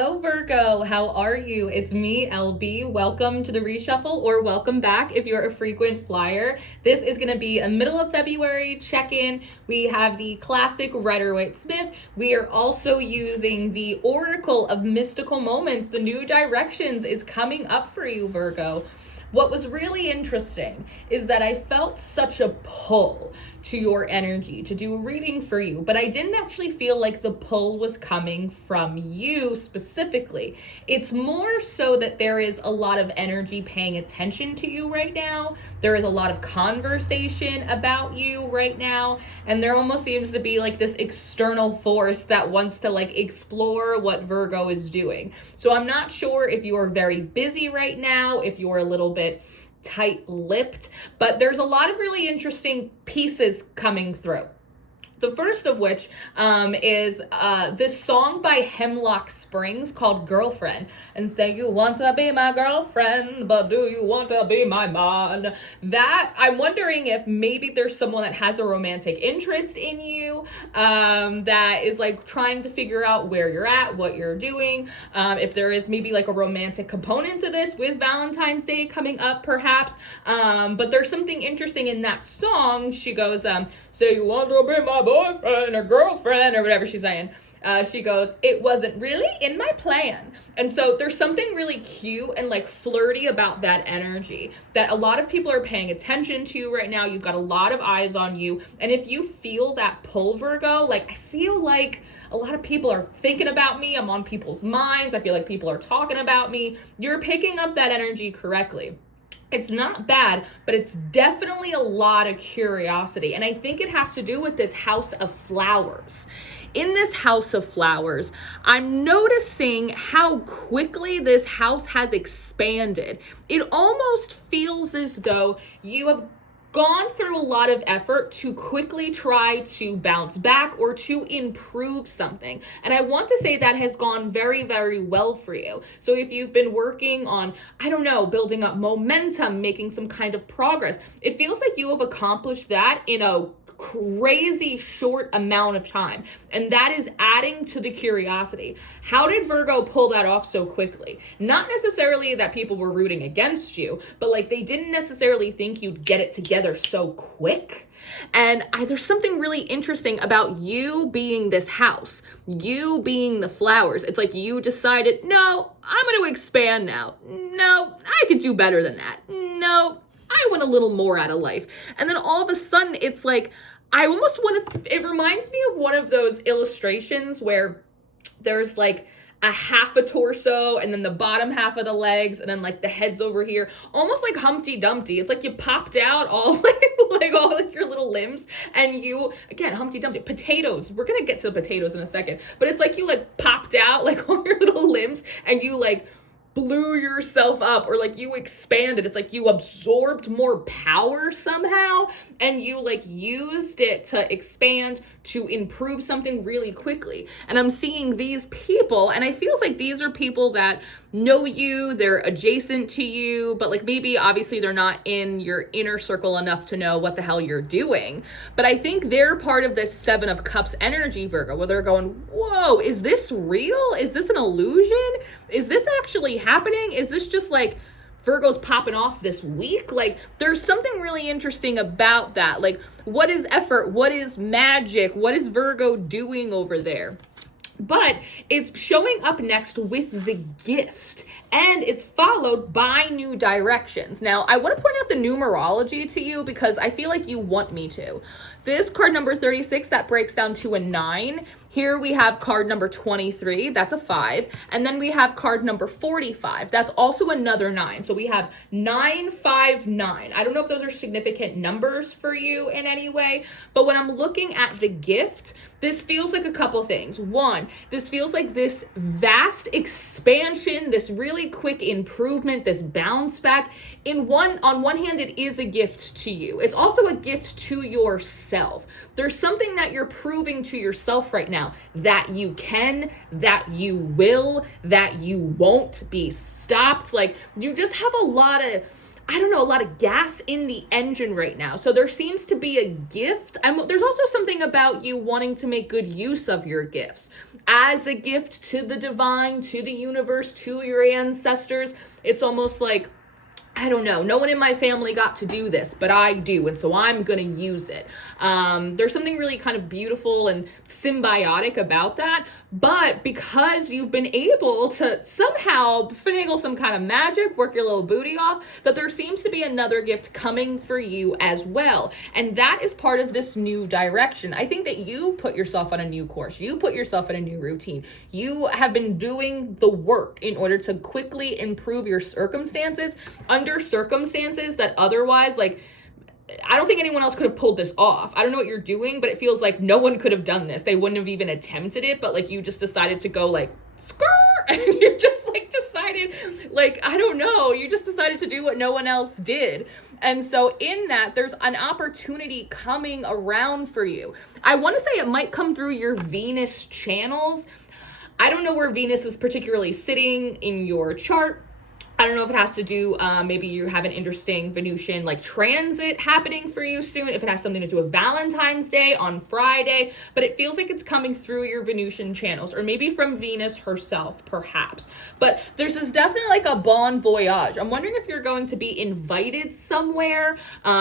Hello Virgo, how are you? It's me, LB. Welcome to the reshuffle, or welcome back if you're a frequent flyer. This is going to be a middle of February check-in. We have the classic Rider-Waite-Smith. We are also using the Oracle of Mystical Moments. The New Directions is coming up for you, Virgo. What was really interesting is that I felt such a pull to your energy to do a reading for you, but I didn't actually feel like the pull was coming from you specifically. It's more so that there is a lot of energy paying attention to you right now. There is a lot of conversation about you right now, and there almost seems to be like this external force that wants to like explore what Virgo is doing. So I'm not sure if you are very busy right now, if you're a little bit tight-lipped, but there's a lot of really interesting pieces coming through. The first of which is this song by Hemlock Springs called Girlfriend. And say you want to be my girlfriend, but do you want to be my man? That, I'm wondering if maybe there's someone that has a romantic interest in you, that is like trying to figure out where you're at, what you're doing. If there is maybe like a romantic component to this with Valentine's Day coming up perhaps. But there's something interesting in that song. She goes, say you want to be my boyfriend or girlfriend or whatever she's saying. She goes, it wasn't really in my plan. And so there's something really cute and like flirty about that energy that a lot of people are paying attention to right now. You've got a lot of eyes on you. And if you feel that pull, Virgo, like I feel like a lot of people are thinking about me. I'm on people's minds. I feel like people are talking about me. You're picking up that energy correctly. It's not bad, but it's definitely a lot of curiosity. And I think it has to do with this house of flowers. In this house of flowers, I'm noticing how quickly this house has expanded. It almost feels as though you have gone through a lot of effort to quickly try to bounce back or to improve something. And I want to say that has gone very, very well for you. So if you've been working on, I don't know, building up momentum, making some kind of progress, it feels like you have accomplished that in a crazy short amount of time. And that is adding to the curiosity. How did Virgo pull that off so quickly? Not necessarily that people were rooting against you, but like they didn't necessarily think you'd get it together so quick. And there's something really interesting about you being this house, you being the flowers. It's like you decided, no, I'm going to expand now. No, I could do better than that. No, I want a little more out of life. And then all of a sudden, it's like, I almost want to, it reminds me of one of those illustrations where there's like a half a torso and then the bottom half of the legs and then like the head's over here, almost like Humpty Dumpty. It's like you popped out all like all of your little limbs and you, again, Humpty Dumpty, potatoes. We're going to get to the potatoes in a second, but it's like you like popped out like all your little limbs and you like blew yourself up or like you expanded. It's like you absorbed more power somehow and you like used it to expand to improve something really quickly. And I'm seeing these people and I feels like these are people that know you, they're adjacent to you, but like maybe obviously they're not in your inner circle enough to know what the hell you're doing. But I think they're part of this 7 of Cups energy, Virgo, where they're going, whoa, is this real? Is this an illusion? Is this actually happening? Is this just like Virgo's popping off this week? Like there's something really interesting about that. Like what is effort? What is magic? What is Virgo doing over there? But it's showing up next with the gift and it's followed by New Directions. Now, I want to point out the numerology to you because I feel like you want me to. This card number 36, that breaks down to a 9. Here we have card number 23, that's a 5. And then we have card number 45, that's also another 9. So we have 9, 5, 9. I don't know if those are significant numbers for you in any way, but when I'm looking at the gift, this feels like a couple things. One, this feels like this vast expansion, this really quick improvement, this bounce back. On one hand, it is a gift to you. It's also a gift to yourself. There's something that you're proving to yourself right now that you can, that you will, that you won't be stopped. Like you just have a lot of I don't know, a lot of gas in the engine right now. So there seems to be a gift. There's also something about you wanting to make good use of your gifts as a gift to the divine, to the universe, to your ancestors. It's almost like, I don't know, no one in my family got to do this, but I do, and so I'm gonna use it. There's something really kind of beautiful and symbiotic about that, but because you've been able to somehow finagle some kind of magic, work your little booty off, that there seems to be another gift coming for you as well, and that is part of this new direction. I think that you put yourself on a new course, you put yourself in a new routine, you have been doing the work in order to quickly improve your circumstances, under circumstances that otherwise, like, I don't think anyone else could have pulled this off. I don't know what you're doing, but it feels like no one could have done this. They wouldn't have even attempted it, but like you just decided to go like skrr, and you just like decided, like, I don't know, you just decided to do what no one else did. And so in that, there's an opportunity coming around for you. I want to say it might come through your Venus channels. I don't know where Venus is particularly sitting in your chart. I don't know if it has to do, maybe you have an interesting Venusian like transit happening for you soon, if it has something to do with Valentine's Day on Friday, but it feels like it's coming through your Venusian channels, or maybe from Venus herself, perhaps. But there's this definitely like a bon voyage. I'm wondering if you're going to be invited somewhere,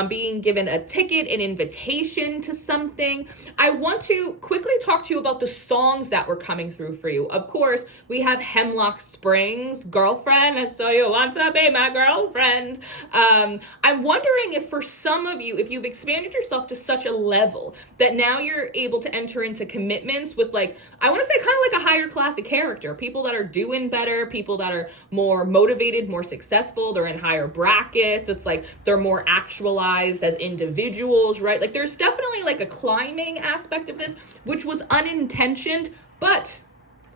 being given a ticket, an invitation to something. I want to quickly talk to you about the songs that were coming through for you. Of course, we have Hemlock Springs, Girlfriend, I Saw You Want to Be My Girlfriend. I'm wondering if for some of you, if you've expanded yourself to such a level that now you're able to enter into commitments with, like, I want to say kind of like a higher class of character, people that are doing better, people that are more motivated, more successful, they're in higher brackets, it's like they're more actualized as individuals, right? Like there's definitely like a climbing aspect of this, which was unintentioned, but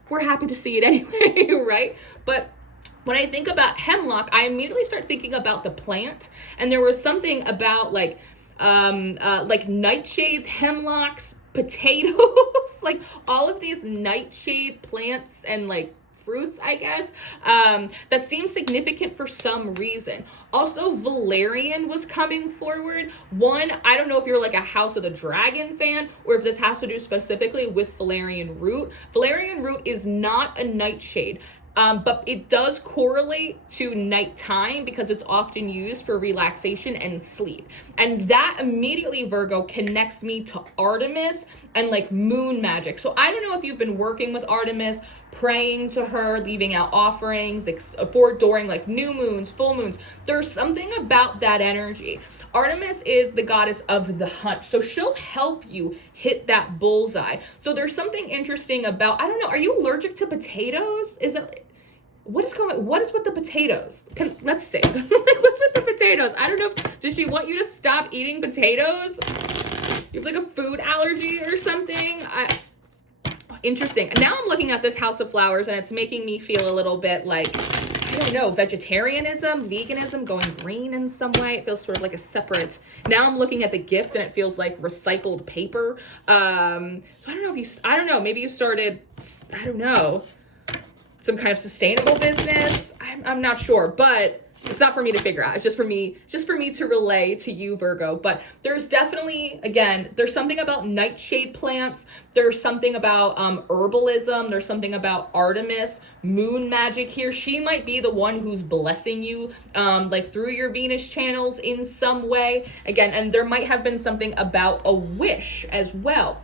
we're happy to see it anyway, right? But when I think about hemlock, I immediately start thinking about the plant, and there was something about like nightshades, hemlocks, potatoes, like all of these nightshade plants and like fruits, I guess, that seems significant for some reason. Also, valerian was coming forward. One, I don't know if you're like a House of the Dragon fan, or if this has to do specifically with valerian root. Valerian root is not a nightshade. But it does correlate to nighttime because it's often used for relaxation and sleep. And that immediately, Virgo, connects me to Artemis and like moon magic. So I don't know if you've been working with Artemis, praying to her, leaving out offerings during like new moons, full moons. There's something about that energy. Artemis is the goddess of the hunt, so she'll help you hit that bullseye. So there's something interesting about, I don't know, are you allergic to potatoes? What is with the potatoes? Let's see. Like, what's with the potatoes? I don't know, does she want you to stop eating potatoes? You have like a food allergy or something? Interesting. Now I'm looking at this House of Flowers and it's making me feel a little bit like, I don't know, vegetarianism, veganism, going green in some way. It feels sort of like a separate. Now I'm looking at the gift and it feels like recycled paper. So I don't know, maybe you started, I don't know, some kind of sustainable business. I'm not sure, but it's not for me to figure out. It's just for me to relay to you, Virgo. But there's definitely, again, there's something about nightshade plants. There's something about herbalism. There's something about Artemis, moon magic here. She might be the one who's blessing you, like through your Venus channels in some way. Again, and there might have been something about a wish as well.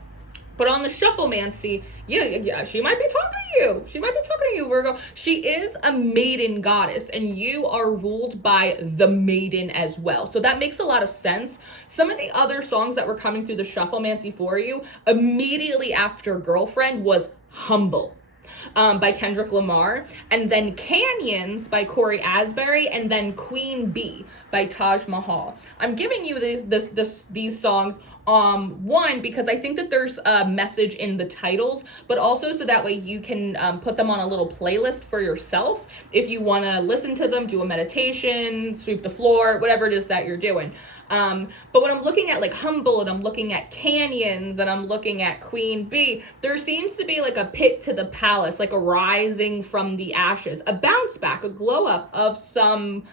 But on the shufflemancy, yeah, she might be talking to you. She might be talking to you, Virgo. She is a maiden goddess, and you are ruled by the maiden as well. So that makes a lot of sense. Some of the other songs that were coming through the shufflemancy for you, immediately after Girlfriend, was Humble by Kendrick Lamar, and then Canyons by Corey Asbury, and then Queen Bee by Taj Mahal. I'm giving you these songs One, because I think that there's a message in the titles, but also so that way you can put them on a little playlist for yourself if you want to listen to them, do a meditation, sweep the floor, whatever it is that you're doing. But when I'm looking at like humble, and I'm looking at canyons, and I'm looking at queen bee, there seems to be like a pit to the palace, like a rising from the ashes, a bounce back, a glow up of some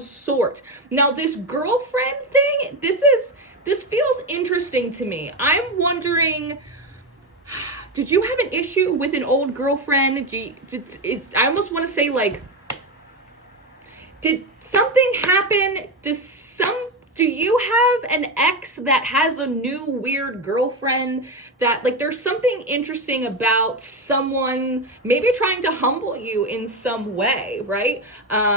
sort. Now this girlfriend thing, this feels interesting to me. I'm wondering, did you have an issue with an old girlfriend? I almost want to say, like, did something happen? Do you have an ex that has a new weird girlfriend that, like, there's something interesting about someone maybe trying to humble you in some way, right?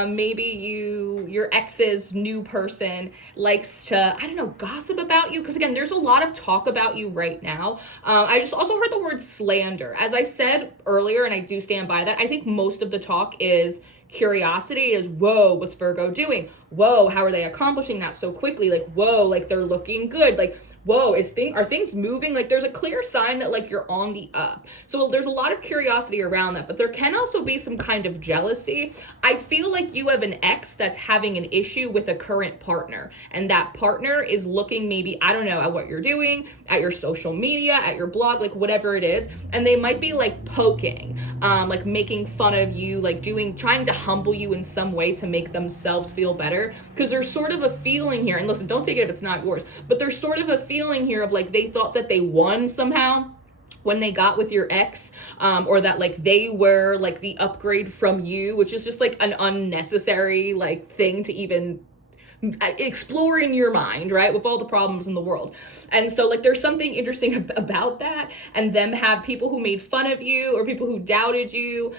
Maybe your ex's new person likes to, I don't know, gossip about you. Because again, there's a lot of talk about you right now. I just also heard the word slander. As I said earlier, and I do stand by that, I think most of the talk is curiosity, is whoa, what's Virgo doing? Whoa, how are they accomplishing that so quickly? Like, whoa, like they're looking good. Like, whoa, are things moving? Like, there's a clear sign that like you're on the up. So there's a lot of curiosity around that, but there can also be some kind of jealousy. I feel like you have an ex that's having an issue with a current partner, and that partner is looking maybe, I don't know, at what you're doing, at your social media, at your blog, like whatever it is, and they might be like poking, like making fun of you, like trying to humble you in some way to make themselves feel better, because there's sort of a feeling here, and listen, don't take it if it's not yours, but there's sort of a feeling here of like they thought that they won somehow when they got with your ex, or that like they were like the upgrade from you, which is just like an unnecessary like thing to even explore in your mind, right, with all the problems in the world. And so like there's something interesting about that, and them have people who made fun of you or people who doubted you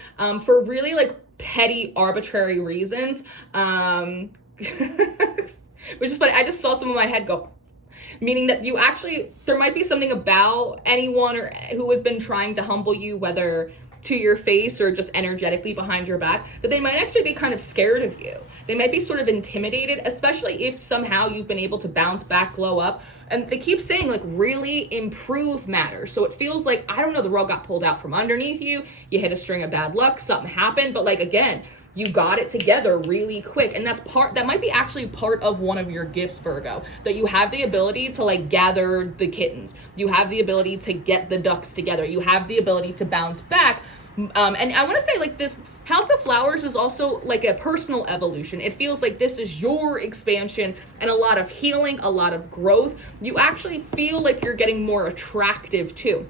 for really like petty arbitrary reasons, which is funny. I just saw some of my head go, meaning that you actually, there might be something about anyone or who has been trying to humble you, whether to your face or just energetically behind your back, that they might actually be kind of scared of you. They might be sort of intimidated, especially if somehow you've been able to bounce back, glow up. And they keep saying like really improve matters. So it feels like, I don't know, the rug got pulled out from underneath you. You hit a string of bad luck, something happened, but like again, you got it together really quick. And that might be actually part of one of your gifts, Virgo, that you have the ability to like gather the kittens. You have the ability to get the ducks together. You have the ability to bounce back. And I want to say like this House of Flowers is also like a personal evolution. It feels like this is your expansion and a lot of healing, a lot of growth. You actually feel like you're getting more attractive too.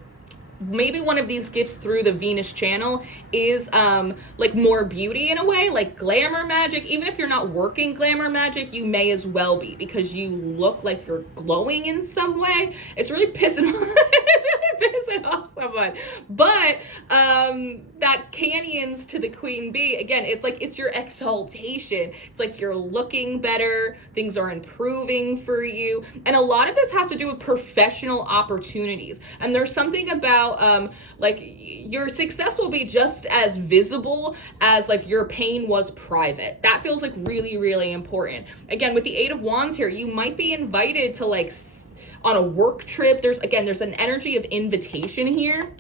Maybe one of these gifts through the Venus channel is like more beauty in a way, like glamour magic. Even if you're not working glamour magic, you may as well be, because you look like you're glowing in some way. It's really pissing off someone. But that canyons to the queen bee, again, it's like it's your exaltation. It's like you're looking better, things are improving for you, and a lot of this has to do with professional opportunities. And there's something about like your success will be just as visible as like your pain was private. That feels like really, really important. Again, with the 8 of Wands here, you might be invited to like on a work trip. There's an energy of invitation here.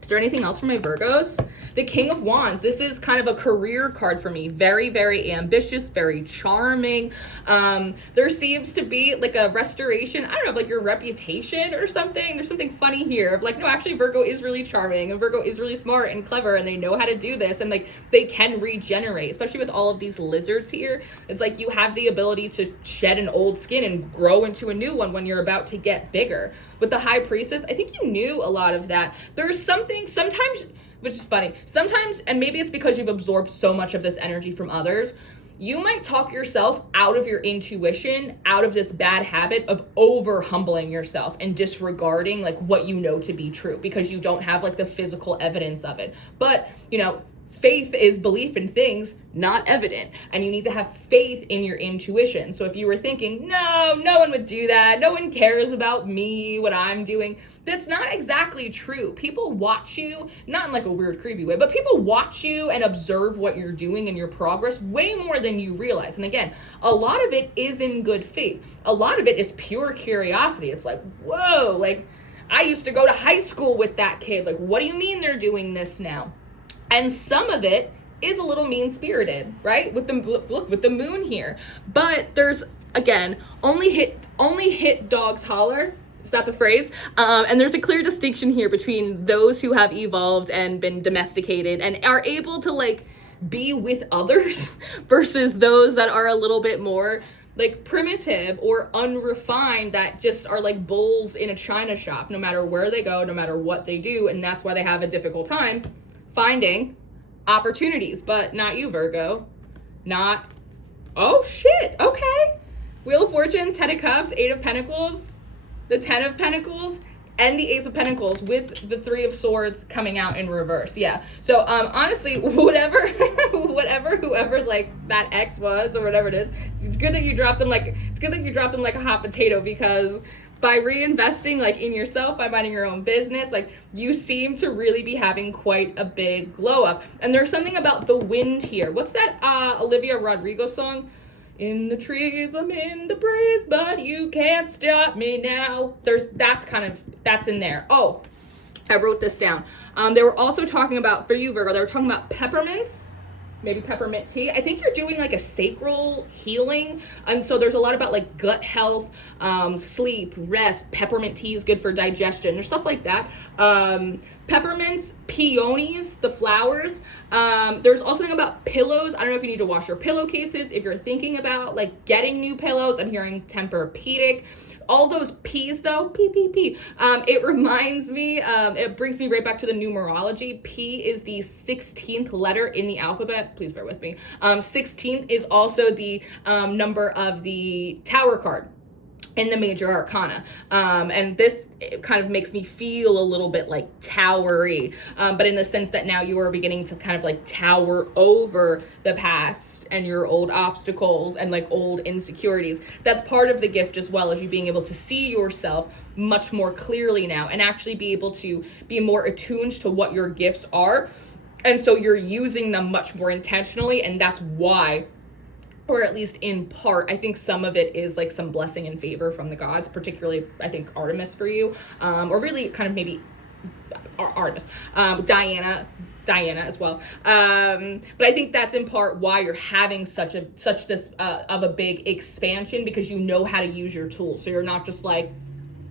Is there anything else for my Virgos? The King of Wands. This is kind of a career card for me. Very, very ambitious, very charming. There seems to be like a restoration, I don't know, of like your reputation or something. There's something funny here of like, no, actually Virgo is really charming, and Virgo is really smart and clever, and they know how to do this, and like they can regenerate, especially with all of these lizards here. It's like you have the ability to shed an old skin and grow into a new one when you're about to get bigger. With the High Priestess, I think you knew a lot of that. There's something sometimes, which is funny, sometimes, and maybe it's because you've absorbed so much of this energy from others, you might talk yourself out of your intuition, out of this bad habit of over humbling yourself and disregarding like what you know to be true, because you don't have like the physical evidence of it. But, you know, faith is belief in things not evident, and you need to have faith in your intuition. So if you were thinking, no one would do that, no one cares about me, what I'm doing, that's not exactly true. People watch you, not in like a weird creepy way, but people watch you and observe what you're doing and your progress way more than you realize. And again, a lot of it is in good faith. A lot of it is pure curiosity. It's like, whoa, like I used to go to high school with that kid. Like, what do you mean they're doing this now? And some of it is a little mean-spirited, right? With the look with the moon here. But there's, again, only hit dogs holler. Is that the phrase? And there's a clear distinction here between those who have evolved and been domesticated and are able to like be with others versus those that are a little bit more like primitive or unrefined, that just are like bulls in a china shop, no matter where they go, no matter what they do. And that's why they have a difficult time finding opportunities. But not you, Virgo. Not, oh shit, okay. Wheel of Fortune, 10 of Cups, 8 of Pentacles, the 10 of Pentacles, and the Ace of Pentacles with the 3 of Swords coming out in reverse. Yeah. So honestly, whoever like that ex was or whatever it is, it's good that you dropped him like a hot potato, because by reinvesting like in yourself, by minding your own business, like you seem to really be having quite a big glow up. And there's something about the wind here. What's that Olivia Rodrigo song? In the trees, I'm in the breeze, but you can't stop me now. That's in there. Oh, I wrote this down. They were also talking about, for you, Virgo, they were talking about peppermints, maybe peppermint tea. I think you're doing like a sacral healing. And so there's a lot about like gut health, sleep, rest. Peppermint tea is good for digestion. There's stuff like that. Peppermints, peonies, the flowers. There's also something about pillows. I don't know if you need to wash your pillowcases. If you're thinking about like getting new pillows, I'm hearing Tempur-Pedic. All those P's though, P. It reminds me, it brings me right back to the numerology. P is the 16th letter in the alphabet. Please bear with me. 16th is also the number of the Tower card in the major arcana. And this kind of makes me feel a little bit like towery, but in the sense that now you are beginning to kind of like tower over the past and your old obstacles and like old insecurities. That's part of the gift, as well as you being able to see yourself much more clearly now and actually be able to be more attuned to what your gifts are. And so you're using them much more intentionally, and that's why, or at least in part, I think some of it is like some blessing and favor from the gods, particularly I think Artemis for you, or really kind of maybe Artemis, Diana as well. But I think that's in part why you're having such this of a big expansion, because you know how to use your tools. So you're not just like,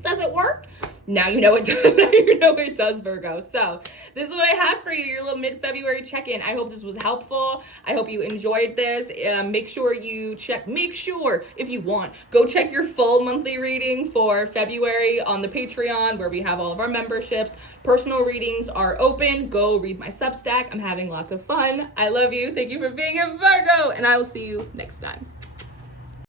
does it work? Now you know it does. Now you know it does, Virgo. So this is what I have for you, your little mid-February check-in. I hope this was helpful. I hope you enjoyed this. Make sure if you want, go check your full monthly reading for February on the Patreon, where we have all of our memberships. Personal readings are open. Go read my Substack. I'm having lots of fun. I love you. Thank you for being a Virgo, and I will see you next time.